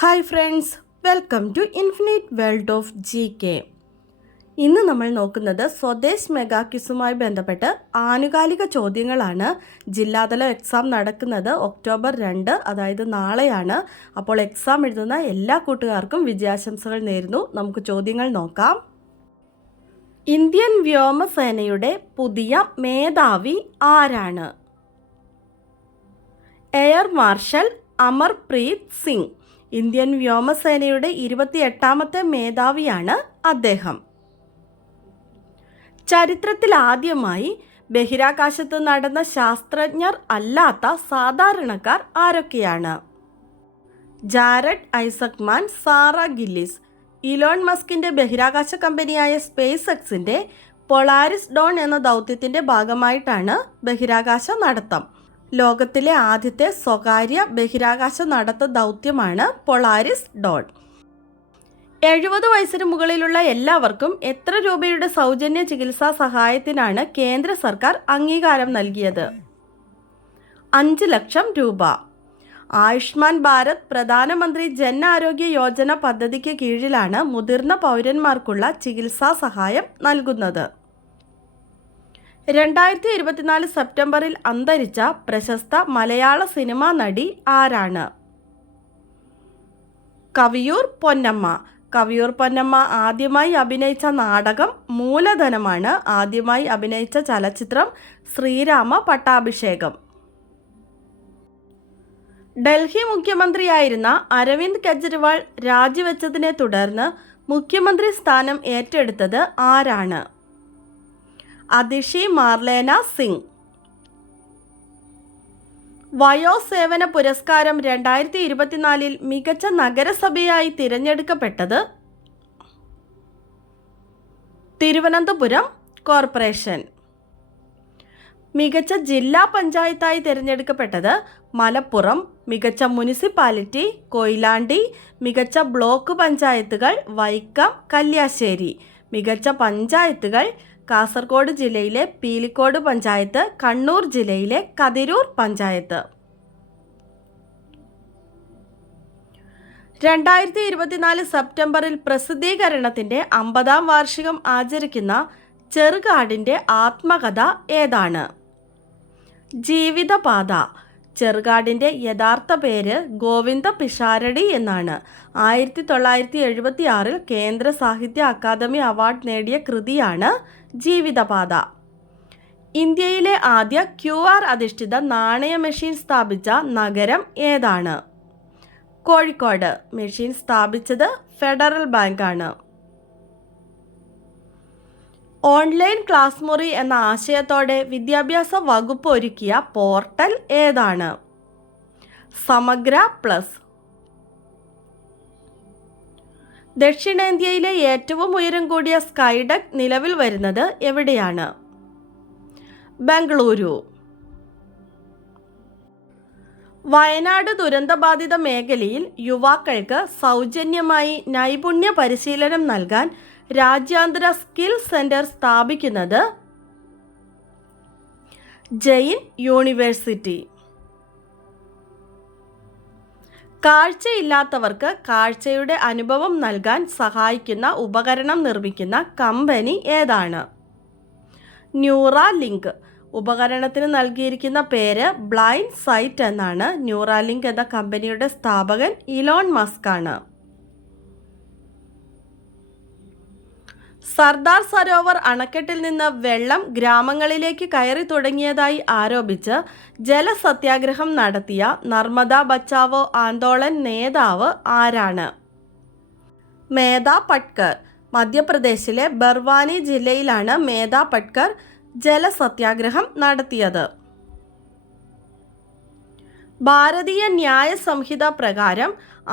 Hi friends, welcome to infinite world of GK. ഇന്ന് നമ്മൾ നോക്കുന്നത് സ്വദേശ് മെഗാ ക്വിസുമായി ബന്ധപ്പെട്ട് ആനുകാലിക ചോദ്യങ്ങളാണ്. ജില്ലാതല എക്സാം നടക്കുന്നത് ഒക്ടോബർ 2, അതായത് നാളെയാണ്. അപ്പോൾ എക്സാം എഴുതുന്ന എല്ലാ കൂട്ടുകാർക്കും വിജയാശംസകൾ നേരുന്നു. നമുക്ക് ചോദ്യങ്ങൾ നോക്കാം. ഇന്ത്യൻ വ്യോമസേനയുടെ പുതിയ മേധാവി ആരാണ്? Air marshal Amarpreet Singh. Indian വ്യോമസേനയുടെ 28ാമത്തെ മേധാവിയാണ് അദ്ദേഹം. ചരിത്രത്തിൽ ആദ്യമായി ബഹിരാകാശത്ത് നടന്ന ശാസ്ത്രജ്ഞർ അല്ലാത്ത സാധാരണക്കാർ ആരൊക്കെയാണ്? Jared Isaacman, Sarah Gillis. Elon മസ്കിൻ്റെ ബഹിരാകാശ കമ്പനിയായ സ്പേസ് എക്സിൻ്റെ പൊളാരിസ് ഡോൺ എന്ന ദൗത്യത്തിൻ്റെ ഭാഗമായിട്ടാണ് ബഹിരാകാശ നടത്തം. ലോകത്തിലെ ആദ്യത്തെ സ്വകാര്യ ബഹിരാകാശ നടത്ത ദൗത്യമാണ് പൊളാരിസ് ഡോൺ. 70 വയസ്സിന് മുകളിലുള്ള എല്ലാവർക്കും എത്ര രൂപയുടെ സൗജന്യ ചികിത്സാ സഹായത്തിനാണ് കേന്ദ്ര സർക്കാർ അംഗീകാരം നൽകിയത്? 5 ലക്ഷം രൂപ. ആയുഷ്മാൻ ഭാരത് പ്രധാനമന്ത്രി ജൻ ആരോഗ്യ യോജന പദ്ധതിക്ക് കീഴിലാണ് മുതിർന്ന പൗരന്മാർക്കുള്ള ചികിത്സാ സഹായം നൽകുന്നത്. 2024 സെപ്റ്റംബറിൽ അന്തരിച്ച പ്രശസ്ത മലയാള സിനിമാ നടി ആരാണ്? കവിയൂർ പൊന്നമ്മ. കവിയൂർ പൊന്നമ്മ ആദ്യമായി അഭിനയിച്ച നാടകം മൂലധനമാണ്. ആദ്യമായി അഭിനയിച്ച ചലച്ചിത്രം ശ്രീരാമ പട്ടാഭിഷേകം. ഡൽഹി മുഖ്യമന്ത്രിയായിരുന്ന അരവിന്ദ് കെജ്രിവാൾ രാജിവെച്ചതിനെ തുടർന്ന് മുഖ്യമന്ത്രി സ്ഥാനം ഏറ്റെടുത്തത് ആരാണ്? അതിഷി മാർലേന സിംഗ്. വയോസേവന പുരസ്കാരം 2024 മികച്ച നഗരസഭയായി തിരഞ്ഞെടുക്കപ്പെട്ടത് തിരുവനന്തപുരം കോർപ്പറേഷൻ. മികച്ച ജില്ലാ പഞ്ചായത്തായി തിരഞ്ഞെടുക്കപ്പെട്ടത് മലപ്പുറം. മികച്ച മുനിസിപ്പാലിറ്റി കൊയിലാണ്ടി. മികച്ച ബ്ലോക്ക് പഞ്ചായത്തുകൾ വൈക്കം, കല്യാശ്ശേരി. മികച്ച പഞ്ചായത്തുകൾ കാസർഗോഡ് ജില്ലയിലെ പീലിക്കോട് പഞ്ചായത്ത്, കണ്ണൂർ ജില്ലയിലെ കതിരൂർ പഞ്ചായത്ത്. 2024 സെപ്റ്റംബറിൽ പ്രസിദ്ധീകരണത്തിൻ്റെ 50ാം വാർഷികം ആചരിക്കുന്ന ചെറുകാടിൻ്റെ ആത്മകഥ ഏതാണ്? ജീവിതപാത. ചെറുകാടിൻ്റെ യഥാർത്ഥ പേര് ഗോവിന്ദ പിഷാരടി എന്നാണ്. 1976 കേന്ദ്ര സാഹിത്യ അക്കാദമി അവാർഡ് നേടിയ കൃതിയാണ് ജീവിതപാത. ഇന്ത്യയിലെ ആദ്യ QR അധിഷ്ഠിത നാണയ മെഷീൻ സ്ഥാപിച്ച നഗരം ഏതാണ്? കോഴിക്കോട്. മെഷീൻ സ്ഥാപിച്ചത് ഫെഡറൽ ബാങ്കാണ്. ഓൺലൈൻ ക്ലാസ് മുറി എന്ന ആശയത്തോടെ വിദ്യാഭ്യാസ വകുപ്പ് ഒരുക്കിയ പോർട്ടൽ ഏതാണ്? സമഗ്ര പ്ലസ്. ദക്ഷിണേന്ത്യയിലെ ഏറ്റവും ഉയരം കൂടിയ സ്കൈഡക്ക് നിലവിൽ വരുന്നത് എവിടെയാണ്? ബംഗളൂരു. വയനാട് ദുരന്തബാധിത മേഖലയിൽ യുവാക്കൾക്ക് സൗജന്യമായി നൈപുണ്യ പരിശീലനം നൽകാൻ രാജ്യാന്തര സ്കിൽ സെന്റർ സ്ഥാപിക്കുന്നത് ജെയിൻ യൂണിവേഴ്സിറ്റി. കാഴ്ചയില്ലാത്തവർക്ക് കാഴ്ചയുടെ അനുഭവം നൽകാൻ സഹായിക്കുന്ന ഉപകരണം നിർമ്മിക്കുന്ന കമ്പനി ഏതാണ്? ന്യൂറാലിങ്ക്. ഉപകരണത്തിന് നൽകിയിരിക്കുന്ന പേര് ബ്ലൈൻഡ് സൈറ്റ് എന്നാണ്. ന്യൂറാലിങ്ക് എന്ന കമ്പനിയുടെ സ്ഥാപകൻ ഇലോൺ മസ്ക് ആണ്. സർദാർ സരോവർ അണക്കെട്ടിൽ നിന്ന് വെള്ളം ഗ്രാമങ്ങളിലേക്ക് കയറി തുടങ്ങിയതായി ആരോപിച്ച് ജലസത്യാഗ്രഹം നടത്തിയ നർമ്മദ ബച്ചാവോ ആന്തോളൻ നേതാവ് ആരാണ്? മേധാ പട്കർ. മധ്യപ്രദേശിലെ ബർവാനി ജില്ലയിലാണ് മേധാ പട്കർ ജലസത്യാഗ്രഹം നടത്തിയത്. ഭാരതീയ ന്യായ സംഹിത പ്രകാരം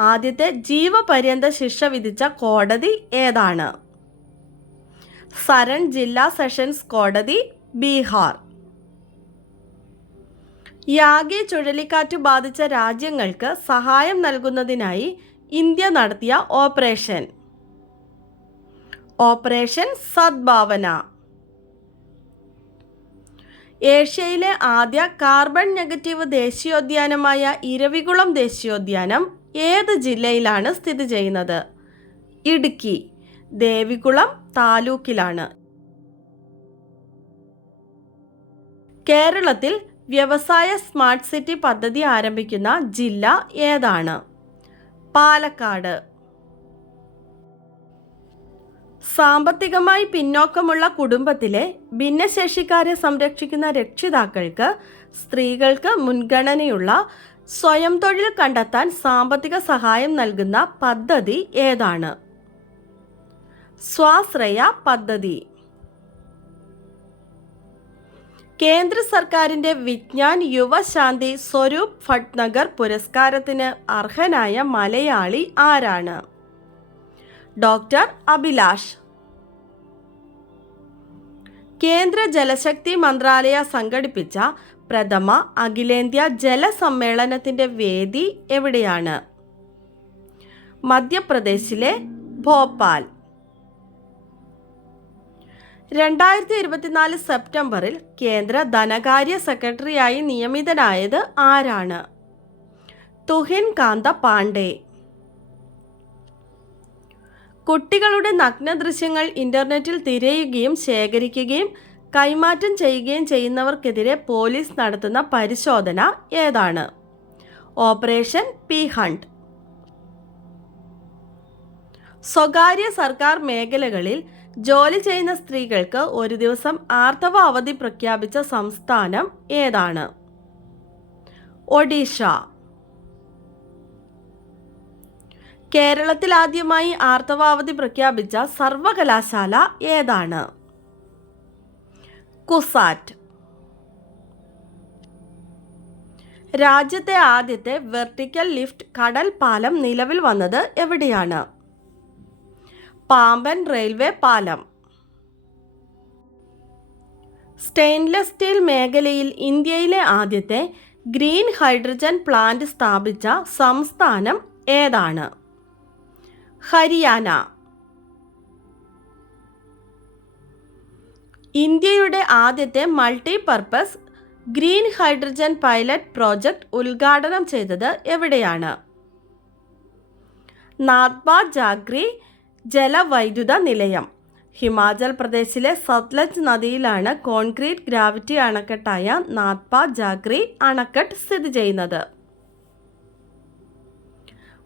ആദ്യത്തെ ജീവപര്യന്ത ശിക്ഷ വിധിച്ച കോടതി ഏതാണ്? സരൺ ജില്ലാ സെഷൻസ് കോടതി, ബീഹാർ. യാഗി ചുഴലിക്കാറ്റ് ബാധിച്ച രാജ്യങ്ങൾക്ക് സഹായം നൽകുന്നതിനായി ഇന്ത്യ നടത്തിയ ഓപ്പറേഷൻ സദ്ഭാവന. ഏഷ്യയിലെ ആദ്യ കാർബൺ നെഗറ്റീവ് ദേശീയോദ്യാനമായ ഇരവികുളം ദേശീയോദ്യാനം ഏത് ജില്ലയിലാണ് സ്ഥിതി ചെയ്യുന്നത്? ഇടുക്കി, ദേവികുളം താലൂക്കിലാണ്. കേരളത്തിൽ വ്യവസായ സ്മാർട്ട് സിറ്റി പദ്ധതി ആരംഭിക്കുന്ന ജില്ല ഏതാണ്? പാലക്കാട്. സാമ്പത്തികമായി പിന്നോക്കമുള്ള കുടുംബത്തിലെ ഭിന്നശേഷിക്കാരെ സംരക്ഷിക്കുന്ന രക്ഷിതാക്കൾക്ക് സ്ത്രീകൾക്ക് മുൻഗണനയുള്ള സ്വയം തൊഴിൽ കണ്ടെത്താൻ സാമ്പത്തിക സഹായം നൽകുന്ന പദ്ധതി ഏതാണ്? സ്വാശ്രയ പദ്ധതി. കേന്ദ്ര സർക്കാരിൻ്റെ വിജ്ഞാൻ യുവ ശാന്തി സ്വരൂപ് ഭട്നഗർ പുരസ്കാരത്തിന് അർഹനായ മലയാളി ആരാണ്? ഡോക്ടർ അഭിലാഷ്. കേന്ദ്ര ജലശക്തി മന്ത്രാലയ സംഘടിപ്പിച്ച പ്രഥമ അഖിലേന്ത്യാ ജലസമ്മേളനത്തിൻ്റെ വേദി എവിടെയാണ്? മധ്യപ്രദേശിലെ ഭോപ്പാൽ. 2024 സെപ്റ്റംബറിൽ കേന്ദ്ര ധനകാര്യ സെക്രട്ടറിയായി നിയമിതനായത് ആരാണ്? തുഹിൻ കാന്ത പാണ്ഡെ. കുട്ടികളുടെ നഗ്ന ദൃശ്യങ്ങൾ ഇന്റർനെറ്റിൽ തിരയുകയും ശേഖരിക്കുകയും കൈമാറ്റം ചെയ്യുകയും ചെയ്യുന്നവർക്കെതിരെ പോലീസ് നടത്തുന്ന പരിശോധന ഏതാണ്? Operation P hunt. സ്വകാര്യ സർക്കാർ മേഖലകളിൽ ജോലി ചെയ്യുന്ന സ്ത്രീകൾക്ക് ഒരു ദിവസം ആർത്തവ അവധി പ്രഖ്യാപിച്ച സംസ്ഥാനം ഏതാണ്? ഒഡീഷ. കേരളത്തിൽ ആദ്യമായി ആർത്തവാവധി പ്രഖ്യാപിച്ച സർവകലാശാല ഏതാണ്? കുസാറ്റ്. രാജ്യത്തെ ആദ്യത്തെ വെർട്ടിക്കൽ ലിഫ്റ്റ് കടൽ പാലം നിലവിൽ വന്നത് എവിടെയാണ്? പാമ്പൻ റെയിൽവേ പാലം. സ്റ്റെയിൻലെസ് സ്റ്റീൽ മേഖലയിൽ ഇന്ത്യയിലെ ആദ്യത്തെ ഗ്രീൻ ഹൈഡ്രജൻ പ്ലാന്റ് സ്ഥാപിച്ച സംസ്ഥാനം ഏതാണ്? ഹരിയാന. ഇന്ത്യയുടെ ആദ്യത്തെ multipurpose green hydrogen pilot project ഉദ്ഘാടനം ചെയ്തത് എവിടെയാണ്? നാഥ്പ ജാഗ്രി ജലവൈദ്യുത നിലയം. ഹിമാചൽ പ്രദേശിലെ സത്ലജ് നദിയിലാണ് കോൺക്രീറ്റ് ഗ്രാവിറ്റി അണക്കെട്ടായ നാഥ്പ ജാഗ്രി അണക്കെട്ട് സ്ഥിതി ചെയ്യുന്നത്.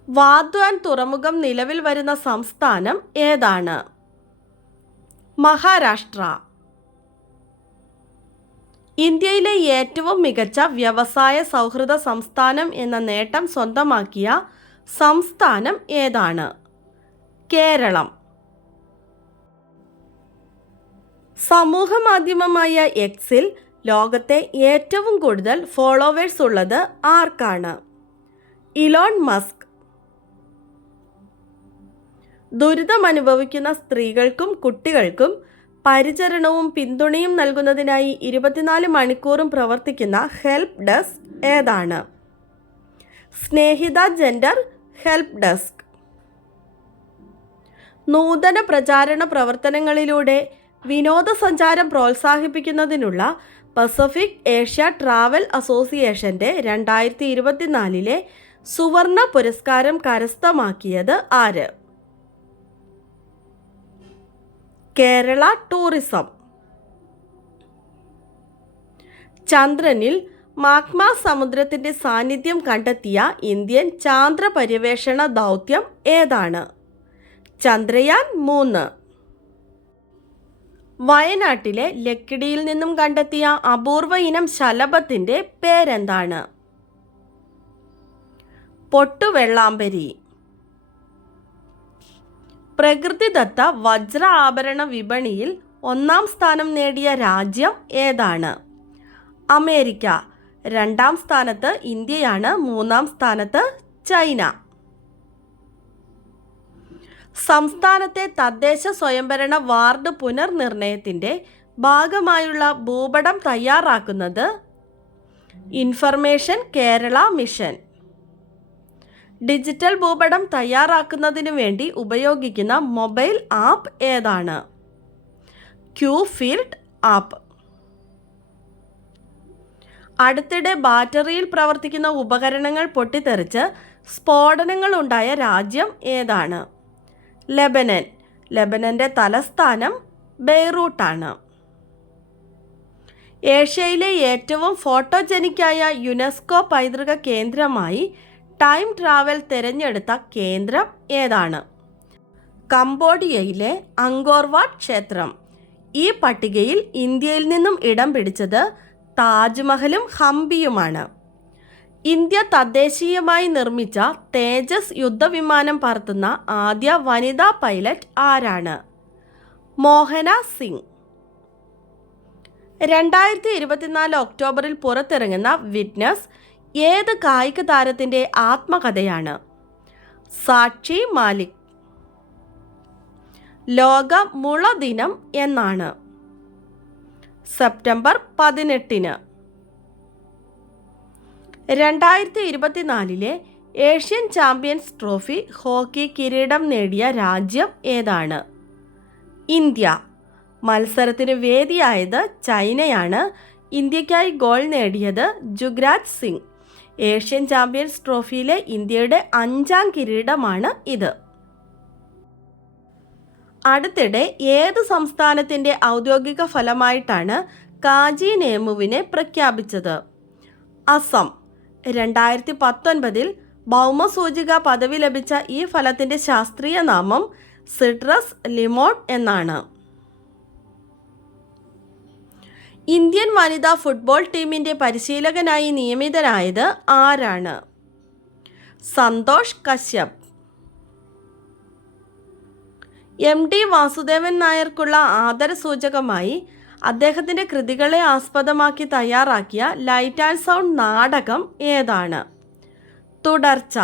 വാദ്വാൻ തുറമുഖം നിലവിൽ വരുന്ന സംസ്ഥാനം ഏതാണ്? മഹാരാഷ്ട്ര. ഇന്ത്യയിലെ ഏറ്റവും മികച്ച വ്യവസായ സൗഹൃദ സംസ്ഥാനം എന്ന നേട്ടം സ്വന്തമാക്കിയ സംസ്ഥാനം ഏതാണ്? കേരളം. സമൂഹ മാധ്യമമായ എക്സിൽ ലോകത്തെ ഏറ്റവും കൂടുതൽ ഫോളോവേഴ്സ് ഉള്ളത് ആർക്കാണ്? Elon Musk. ദുരിതമനുഭവിക്കുന്ന സ്ത്രീകൾക്കും കുട്ടികൾക്കും പരിചരണവും പിന്തുണയും നൽകുന്നതിനായി 24 മണിക്കൂറും പ്രവർത്തിക്കുന്ന ഹെൽപ്പ് ഡെസ്ക് ഏതാണ്? സ്നേഹിത ജെൻഡർ ഹെൽപ്പ് ഡെസ്ക്. നൂതന പ്രചാരണ പ്രവർത്തനങ്ങളിലൂടെ വിനോദസഞ്ചാരം പ്രോത്സാഹിപ്പിക്കുന്നതിനുള്ള പസഫിക് ഏഷ്യ ട്രാവൽ അസോസിയേഷൻ്റെ 2024 സുവർണ പുരസ്കാരം കരസ്ഥമാക്കിയത് ആര്? കേരള ടൂറിസം. ചന്ദ്രനിൽ മാഗ്മ സമുദ്രത്തിൻ്റെ സാന്നിധ്യം കണ്ടെത്തിയ ഇന്ത്യൻ ചാന്ദ്ര പര്യവേഷണ ദൗത്യം ഏതാണ്? ചന്ദ്രയാൻ 3. വയനാട്ടിലെ ലക്കിടിയിൽ നിന്നും കണ്ടെത്തിയ അപൂർവ ഇനം ശലഭത്തിൻ്റെ പേരെന്താണ്? പൊട്ടുവെള്ളാമ്പരി. പ്രകൃതിദത്ത വജ്ര ആഭരണ വിപണിയിൽ 1-ാം സ്ഥാനം നേടിയ രാജ്യം ഏതാണ്? അമേരിക്ക. 2-ാം സ്ഥാനത്ത് ഇന്ത്യയാണ്. 3-ാം സ്ഥാനത്ത് ചൈന. സംസ്ഥാനത്തെ തദ്ദേശ സ്വയംഭരണ വാർഡ് പുനർനിർണയത്തിൻ്റെ ഭാഗമായുള്ള ഭൂപടം തയ്യാറാക്കുന്നത് ഇൻഫർമേഷൻ കേരള മിഷൻ. ഡിജിറ്റൽ ഭൂപടം തയ്യാറാക്കുന്നതിനു വേണ്ടി ഉപയോഗിക്കുന്ന മൊബൈൽ ആപ്പ് ഏതാണ്? ക്യൂഫീൽഡ് ആപ്പ്. അടുത്തിടെ ബാറ്ററിയിൽ പ്രവർത്തിക്കുന്ന ഉപകരണങ്ങൾ പൊട്ടിത്തെറിച്ച് സ്ഫോടനങ്ങളുണ്ടായ രാജ്യം ഏതാണ്? ലെബനൻ. ലെബനൻ്റെ തലസ്ഥാനം ബെയ്റൂട്ടാണ്. ഏഷ്യയിലെ ഏറ്റവും ഫോട്ടോജനിക്കായ യുനെസ്കോ പൈതൃക കേന്ദ്രമായി ടൈം ട്രാവൽ തിരഞ്ഞെടുത്ത കേന്ദ്രം ഏതാണ്? കംബോഡിയയിലെ അങ്കോർ വാട്ട് ക്ഷേത്രം. ഈ പട്ടികയിൽ ഇന്ത്യയിൽ നിന്നും ഇടം പിടിച്ചത് താജ്മഹലും ഹംപിയുമാണ്. ഇന്ത്യ തദ്ദേശീയമായി നിർമ്മിച്ച തേജസ് യുദ്ധവിമാനം പറത്തുന്ന ആദ്യ വനിതാ പൈലറ്റ് ആരാണ്? മോഹന സിംഗ്. 2024 ഒക്ടോബറിൽ പുറത്തിറങ്ങുന്ന വിറ്റ്നസ് ഏത് കായിക താരത്തിൻ്റെ ആത്മകഥയാണ്? സാക്ഷി മാലിക്. ലോക മുള ദിനം എന്നാണ്? September 18. 2024 Asian champions trophy hockey കിരീടം നേടിയ രാജ്യം ഏതാണ്? ഇന്ത്യ. മത്സരത്തിന് വേദിയായത് ചൈനയാണ്. ഇന്ത്യക്കായി ഗോൾ നേടിയത് ജുഗ്രാജ് സിംഗ്. ഏഷ്യൻ ചാമ്പ്യൻസ് ട്രോഫിയിലെ ഇന്ത്യയുടെ 5ാം കിരീടമാണ് ഇത്. അടുത്തിടെ ഏത് സംസ്ഥാനത്തിൻ്റെ ഔദ്യോഗിക ഫലമായിട്ടാണ് കാജി നേമുവിനെ പ്രഖ്യാപിച്ചത്? അസം. 2019 ഭൗമസൂചിക പദവി ലഭിച്ച ഈ ഫലത്തിൻ്റെ ശാസ്ത്രീയ നാമം സിട്രസ് ലിമോൺ എന്നാണ്. ഇന്ത്യൻ വനിതാ ഫുട്ബോൾ ടീമിൻ്റെ പരിശീലകനായി നിയമിതനായത് ആരാണ്? സന്തോഷ് കശ്യപ്. MD വാസുദേവൻ നായർക്കുള്ള ആദരസൂചകമായി അദ്ദേഹത്തിൻ്റെ കൃതികളെ ആസ്പദമാക്കി തയ്യാറാക്കിയ ലൈറ്റ് ആൻഡ് സൗണ്ട് നാടകം ഏതാണ്? തുടർച്ച.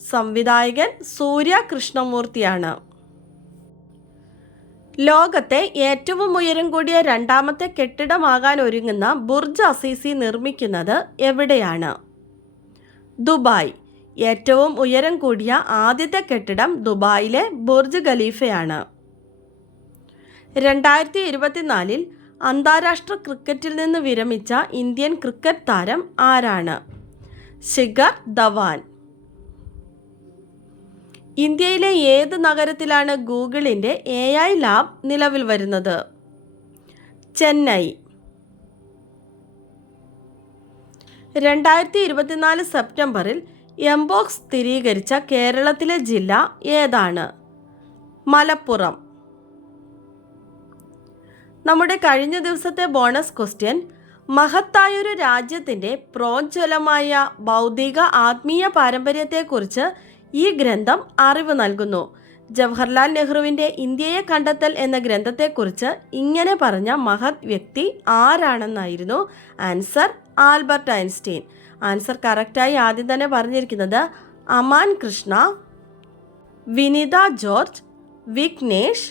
സംവിധായകൻ സൂര്യ കൃഷ്ണമൂർത്തിയാണ്. ലോകത്തെ ഏറ്റവും ഉയരം കൂടിയ 2ാമത്തെ കെട്ടിടമാകാൻ ഒരുങ്ങുന്ന ബുർജ് അസീസി നിർമ്മിക്കുന്നത് എവിടെയാണ്? ദുബായ്. ഏറ്റവും ഉയരം കൂടിയ ആദ്യത്തെ കെട്ടിടം ദുബായിലെ ബുർജ് ഖലീഫയാണ്. 2024 അന്താരാഷ്ട്ര ക്രിക്കറ്റിൽ നിന്ന് വിരമിച്ച ഇന്ത്യൻ ക്രിക്കറ്റ് താരം ആരാണ്? ശിഖർ ധവാൻ. ഇന്ത്യയിലെ ഏത് നഗരത്തിലാണ് ഗൂഗിളിൻ്റെ AI ലാബ് നിലവിൽ വരുന്നത്? ചെന്നൈ. 2024 സെപ്റ്റംബറിൽ എംപോക്സ് സ്ഥിരീകരിച്ച കേരളത്തിലെ ജില്ല ഏതാണ്? മലപ്പുറം. നമ്മുടെ കഴിഞ്ഞ ദിവസത്തെ ബോണസ് ക്വസ്റ്റ്യൻ, മഹത്തായൊരു രാജ്യത്തിൻ്റെ പ്രോജ്വലമായ ബൗദ്ധിക ആത്മീയ പാരമ്പര്യത്തെക്കുറിച്ച് ഈ ഗ്രന്ഥം അറിവ് നൽകുന്നു. ജവഹർലാൽ നെഹ്റുവിൻ്റെ ഇന്ത്യയെ കണ്ടെത്തൽ എന്ന ഗ്രന്ഥത്തെക്കുറിച്ച് ഇങ്ങനെ പറഞ്ഞ മഹത് വ്യക്തി ആരാണെന്നായിരുന്നു? Answer Albert Einstein. ആൻസർ കറക്റ്റായി ആദ്യം തന്നെ പറഞ്ഞിരിക്കുന്നത് അമാൻ കൃഷ്ണ, വിനിത ജോർജ്, വിഘ്നേഷ്,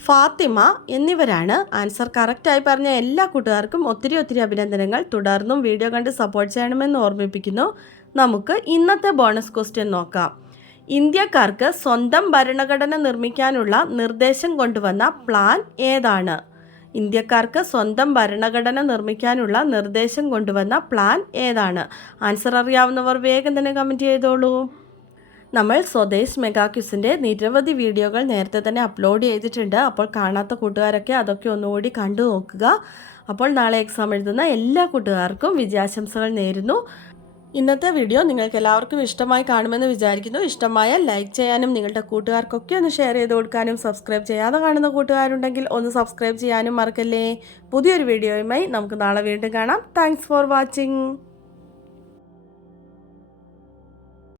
ഫാത്തിമ എന്നിവരാണ്. ആൻസർ കറക്റ്റായി പറഞ്ഞ എല്ലാ കൂട്ടുകാർക്കും ഒത്തിരി അഭിനന്ദനങ്ങൾ. തുടർന്നും വീഡിയോ കണ്ട് സപ്പോർട്ട് ചെയ്യണമെന്ന് ഓർമ്മിപ്പിക്കുന്നു. നമുക്ക് ഇന്നത്തെ ബോണസ് ക്വസ്റ്റ്യൻ നോക്കാം. ഇന്ത്യക്കാർക്ക് സ്വന്തം ഭരണഘടന നിർമ്മിക്കാനുള്ള നിർദ്ദേശം കൊണ്ടുവന്ന പ്ലാൻ ഏതാണ്? ഇന്ത്യക്കാർക്ക് സ്വന്തം ഭരണഘടന നിർമ്മിക്കാനുള്ള നിർദ്ദേശം കൊണ്ടുവന്ന പ്ലാൻ ഏതാണ്? ആൻസർ അറിയാവുന്നവർ വേഗം തന്നെ കമൻറ്റ് ചെയ്തോളൂ. നമ്മൾ സ്വദേശ് മെഗാ ക്വിസിൻ്റെ നിരവധി വീഡിയോകൾ നേരത്തെ തന്നെ അപ്ലോഡ് ചെയ്തിട്ടുണ്ട്. അപ്പോൾ കാണാത്ത കൂട്ടുകാരൊക്കെ അതൊക്കെ ഒന്നുകൂടി കണ്ടു നോക്കുക. അപ്പോൾ നാളെ എക്സാം എഴുതുന്ന എല്ലാ കൂട്ടുകാർക്കും വിജയാശംസകൾ നേരുന്നു. ഇന്നത്തെ വീഡിയോ നിങ്ങൾക്ക് എല്ലാവർക്കും ഇഷ്ടമായി കാണുമെന്ന് വിചാരിക്കുന്നു. ഇഷ്ടമായാൽ ലൈക്ക് ചെയ്യാനും നിങ്ങളുടെ കൂട്ടുകാർക്കൊക്കെ ഒന്ന് ഷെയർ ചെയ്ത് കൊടുക്കാനും സബ്സ്ക്രൈബ് ചെയ്യാതെ കാണുന്ന കൂട്ടുകാരുണ്ടെങ്കിൽ ഒന്ന് സബ്സ്ക്രൈബ് ചെയ്യാനും മറക്കല്ലേ. പുതിയൊരു വീഡിയോയുമായി നമുക്ക് നാളെ വീണ്ടും കാണാം. Thanks for watching.